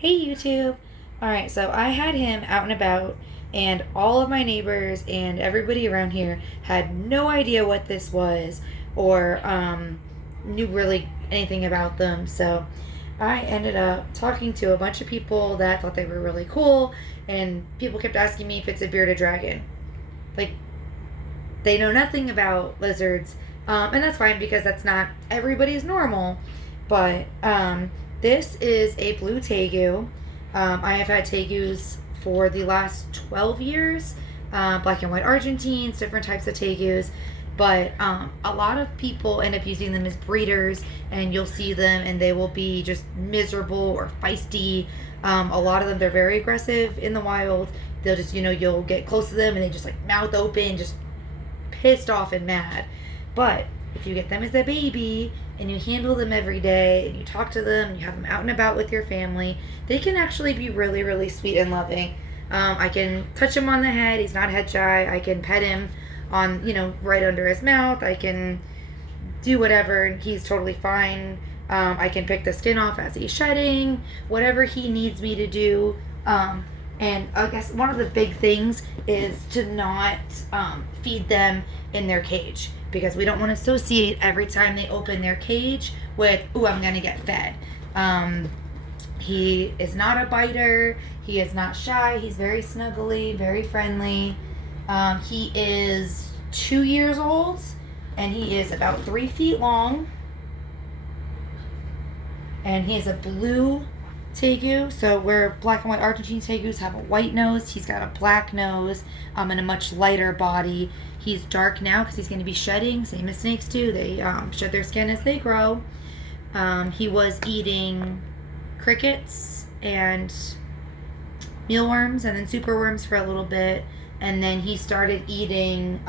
Hey YouTube! Alright, so I had him out and about, and all of my neighbors and everybody around here had no idea what this was or knew really anything about them. So I ended up talking to a bunch of people that thought they were really cool, and people kept asking me if it's a bearded dragon. Like, they know nothing about lizards, and that's fine because that's not everybody's normal. But this is a blue tegu. I have had tegus for the last 12 years, black and white Argentines, different types of tegus. But a lot of people end up using them as breeders, and you'll see them and they will be just miserable or feisty. A lot of them, they're very aggressive in the wild. They'll just, you'll get close to them and they just like mouth open, just pissed off and mad. But if you get them as a baby and you handle them every day and you talk to them and you have them out and about with your family, they can actually be really, really sweet and loving. I can touch him on the head. He's not head shy. I can pet him on, right under his mouth. I can do whatever and he's totally fine. I can pick the skin off as he's shedding, whatever he needs me to do. And I guess one of the big things is to not feed them in their cage, because we don't want to associate every time they open their cage with, "Ooh, I'm going to get fed." He is not a biter. He is not shy. He's very snuggly, very friendly. He is 2 years old, and he is about 3 feet long. And he is a blue tegu. So where black and white Argentine tegus have a white nose, he's got a black nose and a much lighter body. He's dark now because he's going to be shedding, same as snakes do. They shed their skin as they grow. He was eating crickets and mealworms and then superworms for a little bit, and then he started eating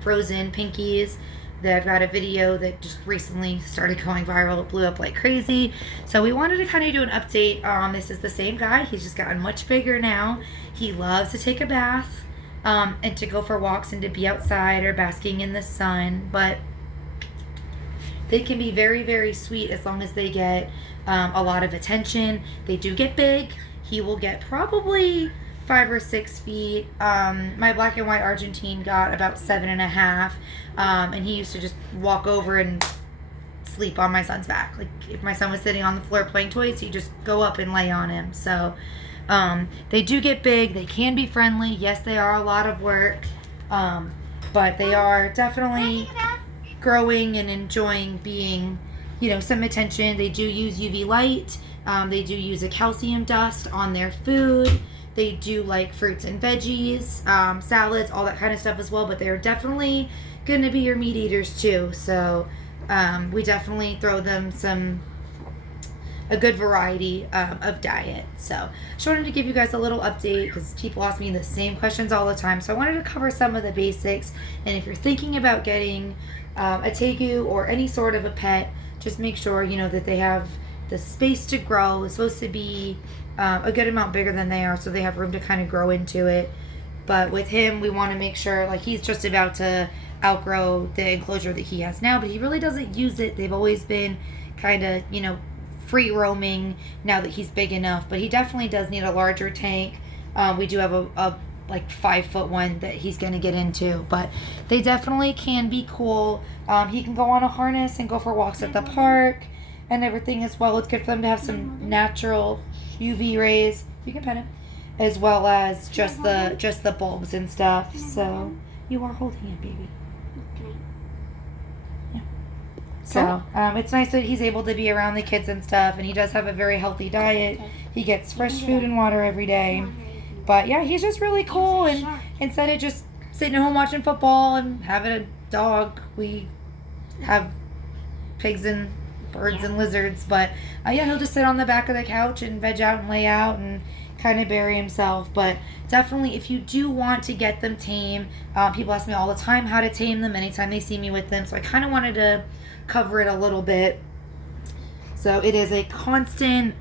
frozen pinkies. I've got a video that just recently started going viral. It blew up like crazy. So we wanted to kind of do an update on this. Is the same guy. He's just gotten much bigger now. He loves to take a bath and to go for walks and to be outside or basking in the sun. But they can be very, very sweet as long as they get a lot of attention. They do get big. He will get probably 5 or 6 feet. My black and white Argentine got about 7.5, and he used to just walk over and sleep on my son's back. Like if my son was sitting on the floor playing toys, he'd just go up and lay on him. So they do get big. They can be friendly. Yes, they are a lot of work, but they are definitely growing and enjoying being, some attention. They do use UV light. They do use a calcium dust on their food. They do like fruits and veggies, salads, all that kind of stuff as well. But they're definitely going to be your meat eaters too. So we definitely throw them a good variety of diet. So just wanted to give you guys a little update because people ask me the same questions all the time. So I wanted to cover some of the basics. And if you're thinking about getting a tegu or any sort of a pet, just make sure that they have the space to grow. It's supposed to be a good amount bigger than they are, so they have room to kind of grow into it. But with him, we want to make sure, like, he's just about to outgrow the enclosure that he has now, but he really doesn't use it. They've always been kind of, free roaming now that he's big enough, but he definitely does need a larger tank. We do have a like 5-foot one that he's going to get into, but they definitely can be cool. He can go on a harness and go for walks at the park and everything as well. It's good for them to have some natural UV rays. You can pet him, as well as just the bulbs and stuff. So you are holding it, baby. Yeah. So it's nice that he's able to be around the kids and stuff, and he does have a very healthy diet. He gets fresh food and water every day. But yeah, he's just really cool. And instead of just sitting at home watching football and having a dog, we have pigs and birds and lizards. But he'll just sit on the back of the couch and veg out and lay out and kind of bury himself. But definitely, if you do want to get them tame, people ask me all the time how to tame them anytime they see me with them. So I kind of wanted to cover it a little bit. So it is a constant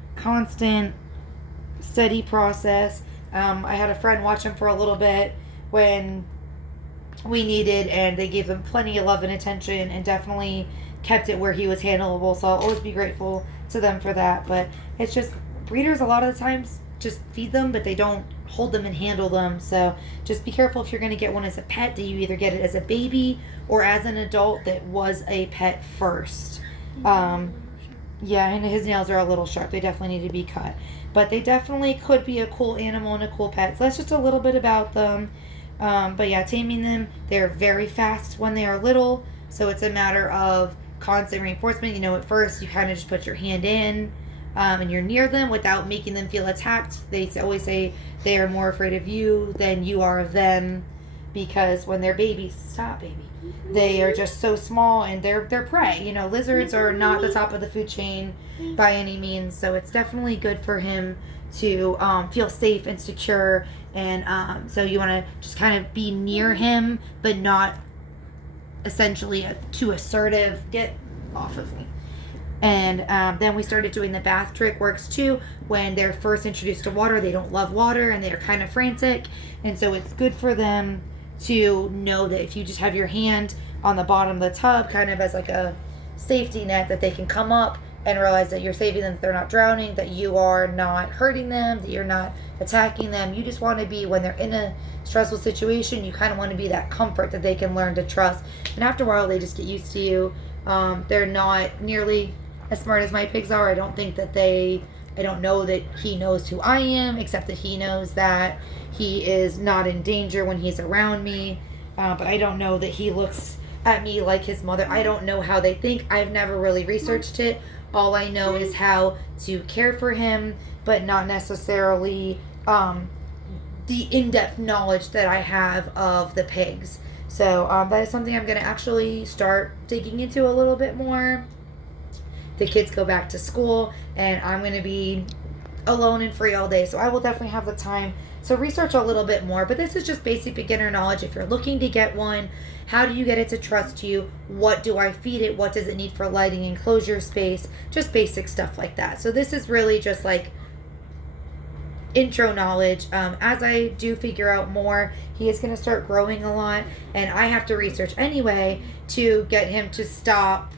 steady process. I had a friend watch him for a little bit when we needed, and they gave him plenty of love and attention and definitely kept it where he was handleable. So I'll always be grateful to them for that. But it's just breeders a lot of the times just feed them, but they don't hold them and handle them. So just be careful if you're going to get one as a pet, that you either get it as a baby or as an adult that was a pet first. Yeah, and his nails are a little sharp. They definitely need to be cut. But they definitely could be a cool animal and a cool pet. So that's just a little bit about them. But yeah, taming them, they're very fast when they are little. So it's a matter of constant reinforcement. At first you kind of just put your hand in and you're near them without making them feel attacked. They always say they are more afraid of you than you are of them, because when they're babies, stop, baby, they are just so small and they're prey. Lizards are not the top of the food chain by any means. So it's definitely good for him to feel safe and secure. And so you want to just kind of be near him, but not essentially too assertive. Get off of me. And then we started doing the bath trick. Works too. When they're first introduced to water, they don't love water and they're kind of frantic. And so it's good for them to know that if you just have your hand on the bottom of the tub, kind of as like a safety net, that they can come up and realize that you're saving them, that they're not drowning, that you are not hurting them, that you're not attacking them. You just want to be, when they're in a stressful situation, you kind of want to be that comfort that they can learn to trust. And after a while, they just get used to you. They're not nearly as smart as my pigs are. I don't know that he knows who I am, except that he knows that he is not in danger when he's around me. But I don't know that he looks at me like his mother. I don't know how they think. I've never really researched it. All I know is how to care for him, but not necessarily the in-depth knowledge that I have of the pigs. So that is something I'm going to actually start digging into a little bit more. The kids go back to school and I'm going to be alone and free all day. So I will definitely have the time to research a little bit more. But this is just basic beginner knowledge. If you're looking to get one, how do you get it to trust you? What do I feed it? What does it need for lighting, enclosure space? Just basic stuff like that. So this is really just like intro knowledge. As I do figure out more, he is going to start growing a lot, and I have to research anyway to get him to stop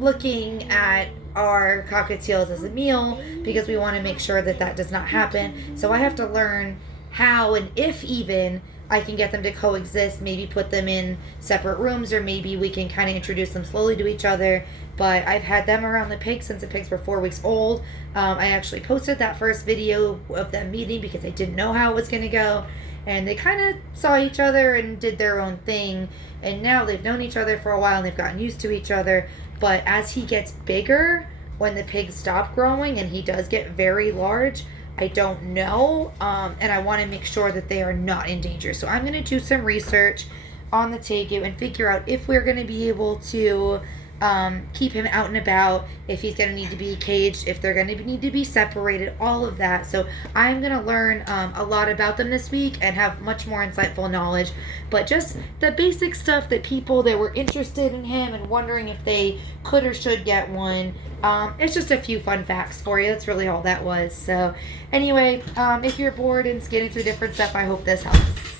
looking at our cockatiels as a meal, because we want to make sure that that does not happen. So I have to learn how, and if even I can get them to coexist, maybe put them in separate rooms, or maybe we can kind of introduce them slowly to each other. But I've had them around the pigs since the pigs were 4 weeks old. I actually posted that first video of them meeting because I didn't know how it was going to go. And they kind of saw each other and did their own thing. And now they've known each other for a while and they've gotten used to each other. But as he gets bigger, when the pigs stop growing and he does get very large, I don't know. And I want to make sure that they are not in danger. So I'm going to do some research on the tegu and figure out if we're going to be able to keep him out and about, if he's going to need to be caged, if they're going to need to be separated, all of that. So I'm going to learn a lot about them this week and have much more insightful knowledge. But just the basic stuff that people that were interested in him and wondering if they could or should get one, it's just a few fun facts for you. That's really all that was. So anyway, if you're bored and scanning through different stuff, I hope this helps.